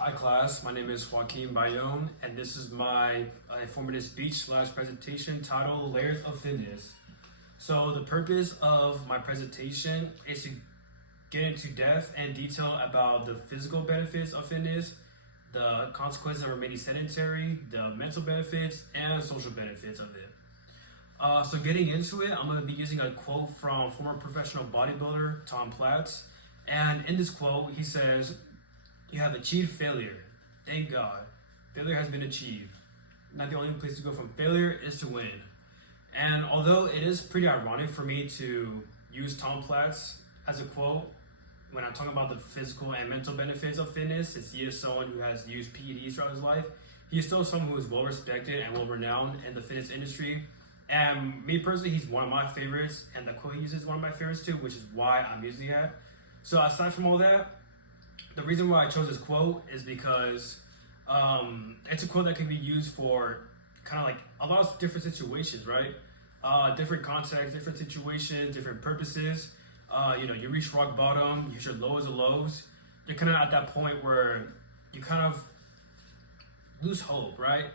Hi class, my name is Joaquin Bayonne, and this is my informative speech/presentation titled Layers of Fitness. So the purpose of my presentation is to get into depth and detail about the physical benefits of fitness, the consequences of remaining sedentary, the mental benefits, and social benefits of it. So getting into it, I'm going to be using a quote from former professional bodybuilder Tom Platz. And in this quote, he says, "You have achieved failure. Thank God. Failure has been achieved. Now the only place to go from failure is to win." And although it is pretty ironic for me to use Tom Platz as a quote when I'm talking about the physical and mental benefits of fitness, since he is someone who has used PEDs throughout his life, he is still someone who is well respected and well renowned in the fitness industry. And me personally, he's one of my favorites, and the quote he uses is one of my favorites too, which is why I'm using it. So aside from all that, the reason why I chose this quote is because it's a quote that can be used for kind of like a lot of different situations, right? Different contexts, different situations, different purposes. You reach rock bottom, you hit your lowest of lows. You're kind of at that point where you kind of lose hope, right?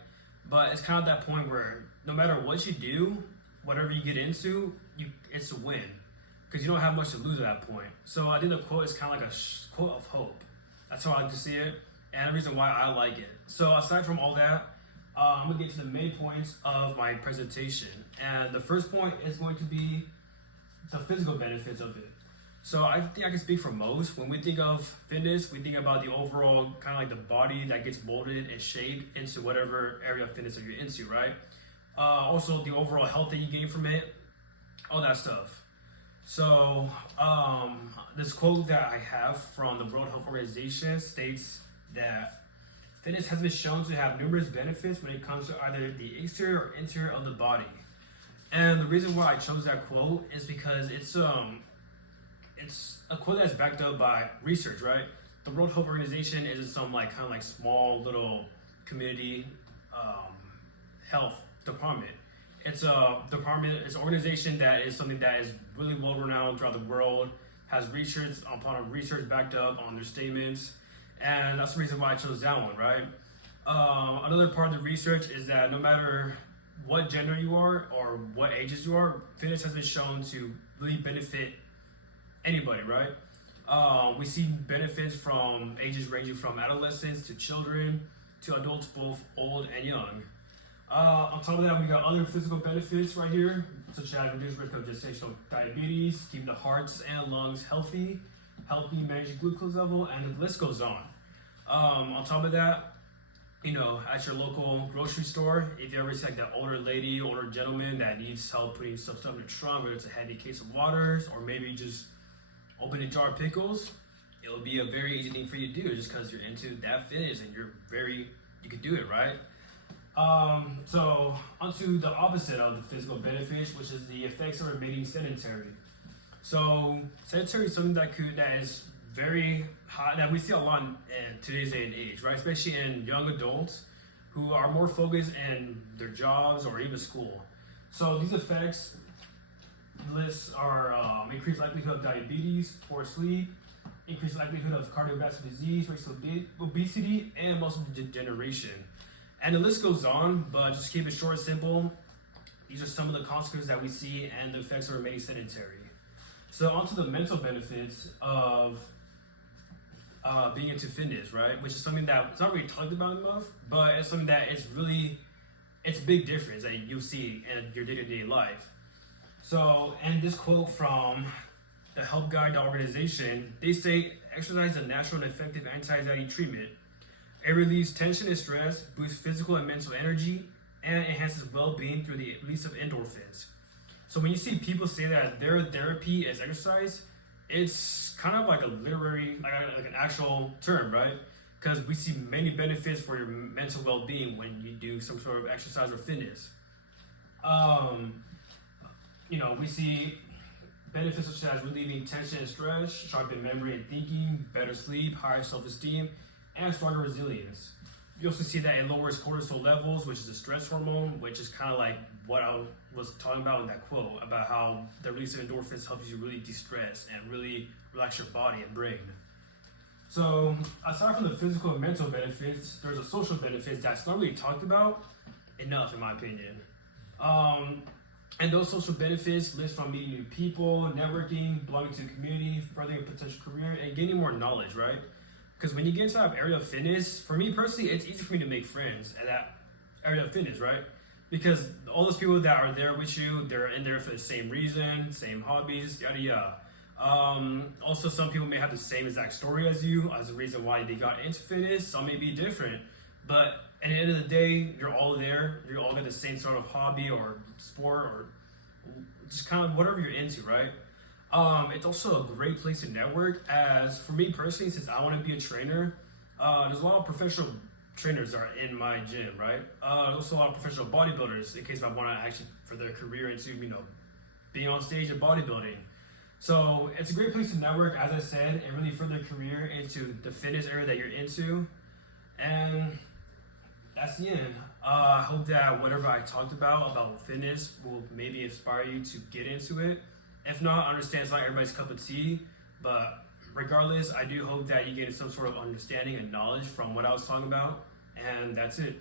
But it's kind of that point where no matter what you do, whatever you get into, it's a win because you don't have much to lose at that point. So I think the quote is kind of like a quote of hope. That's how I like to see it, and the reason why I like it. So aside from all that, I'm gonna get to the main points of my presentation. And the first point is going to be the physical benefits of it. So I think I can speak for most. When we think of fitness, we think about the overall kind of like the body that gets molded and shaped into whatever area of fitness that you're into, right? Also the overall health that you gain from it, all that stuff. So this quote that I have from the World Health Organization states that fitness has been shown to have numerous benefits when it comes to either the exterior or interior of the body. And the reason why I chose that quote is because it's a quote that's backed up by research, right? The World Health Organization isn't some like kind of like small little community health department. It's a department, it's an organization that is something that is really well renowned throughout the world, has research upon research backed up on their statements, and that's the reason why I chose that one, right? Another part of the research is that no matter what gender you are or what ages you are, fitness has been shown to really benefit anybody, right? We see benefits from ages ranging from adolescents to children to adults, both old and young. On top of that, we got other physical benefits right here, such as reduced risk of gestational diabetes, keeping the hearts and lungs healthy, helping manage glucose level, and the list goes on. On top of that, at your local grocery store, if you ever see like that older lady, older gentleman that needs help putting some stuff in the trunk, whether it's a heavy case of waters or maybe just open a jar of pickles, it'll be a very easy thing for you to do just because you're into that fitness and you can do it, right? So onto the opposite of the physical benefits, which is the effects of remaining sedentary. So sedentary is something that is very high, that we see a lot in today's day and age, right? Especially in young adults who are more focused in their jobs or even school. So these effects lists are increased likelihood of diabetes, poor sleep, increased likelihood of cardiovascular disease, rates of obesity, and muscle degeneration. And the list goes on, but just keep it short and simple. These are some of the consequences that we see and the effects of remaining sedentary. So onto the mental benefits of being into fitness, right? Which is something that it's not really talked about enough, but it's something that it's a big difference that you see in your day-to-day life. So, and this quote from the Help Guide organization, they say exercise is a natural and effective anti-anxiety treatment. It relieves tension and stress, boosts physical and mental energy, and enhances well-being through the release of endorphins. So when you see people say that their therapy is exercise, it's kind of like a literary, like an actual term, right? Because we see many benefits for your mental well-being when you do some sort of exercise or fitness. We see benefits such as relieving tension and stress, sharpen memory and thinking, better sleep, higher self-esteem, and stronger resilience. You also see that it lowers cortisol levels, which is a stress hormone, which is kind of like what I was talking about in that quote about how the release of endorphins helps you really de-stress and really relax your body and brain. So aside from the physical and mental benefits, there's a social benefits that's not really talked about enough, in my opinion. And those social benefits list from meeting new people, networking, belonging to the community, furthering a potential career, and gaining more knowledge, right? Because when you get into that area of fitness, for me personally, it's easy for me to make friends at that area of fitness, right? Because all those people that are there with you, they're in there for the same reason, same hobbies, yada yada. Also, some people may have the same exact story as you, as the reason why they got into fitness. Some may be different, but at the end of the day, you're all there. You all got the same sort of hobby or sport or just kind of whatever you're into, right? It's also a great place to network. As for me personally, since I want to be a trainer, there's a lot of professional trainers that are in my gym, right? There's also a lot of professional bodybuilders in case I want to actually for their career into being on stage and bodybuilding. So it's a great place to network, as I said, and really further your career into the fitness area that you're into. And that's the end. I hope that whatever I talked about fitness will maybe inspire you to get into it. If not, I understand it's not everybody's cup of tea, but regardless, I do hope that you get some sort of understanding and knowledge from what I was talking about, and that's it.